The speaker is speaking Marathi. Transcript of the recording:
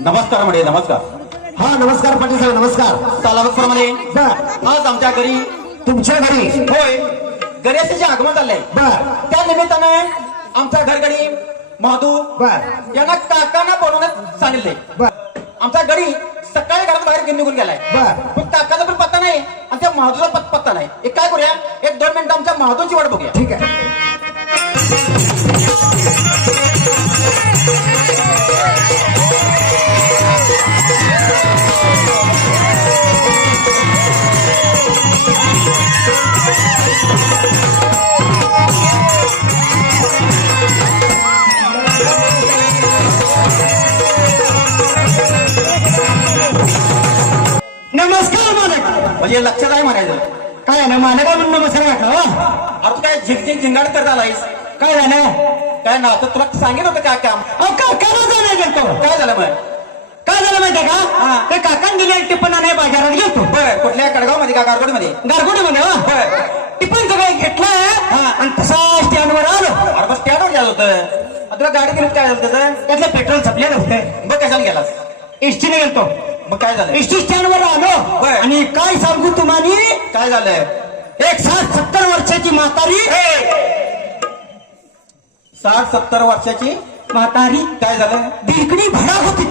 नमस्कार म्हणे. नमस्कार. हा नमस्कार पाटील साहेब. नमस्कार. सालावतप्रमाणे बर. आज आमच्या घरी, तुमच्या घरी होय, गणेशाचे आगमन झालंय. बर. त्या निमित्तानं आमच्या घरगडी महादू बर. यांना काकांना बोलवण्यात सांगितले. बर. आमचा गडी सकाळी घरात बाहेर घेऊन निघून गेलाय. बर. पण काकाचा पण पत्ता नाही आणि त्या महादूचा पत्ता नाही. एक काय करूया, एक 2 मिनिटं आमच्या महादूची वाट बघूया. ठीक आहे. नमस्कार मालक. म्हणजे लक्षात आहे म्हणायचं. काय आहे ना मालका म्हणून नमस्कार वाटला. अरे तू काय झिकझिक झिंगाट करत आलायस. काय झालं? काय ना आता तुला सांगितलं होतं काय काम. काकाला जाणार गेलतो. काय झालं मग? काय झालं माहितीये हा. का? ते काकान दिले टिप्पण नाही बाजारात गेलतो. बरं, कुठल्या कडगाव मध्ये का गारगोडी मध्ये? गारगोटी मध्ये बरं. टिप्पण सगळं घेतलं हा. आणि तसा स्टँडवर आलो. अरे बस स्टँडवर गेलं होतं. आता तुला गाडी गेली काय झालं त्याचं? त्यातलं पेट्रोल संपले नव्हते. मग कशाला गेलास? एसटीने गेलतो. मग काय झालं? एसटी स्टँडवर आलो बरं. आणि काय सांगू तुम्हाला, काय झालं? एक 60-70 वर्षाची म्हातारी 60-70 वर्षाची म्हातारी काय झालं? बिकडी भडा होती.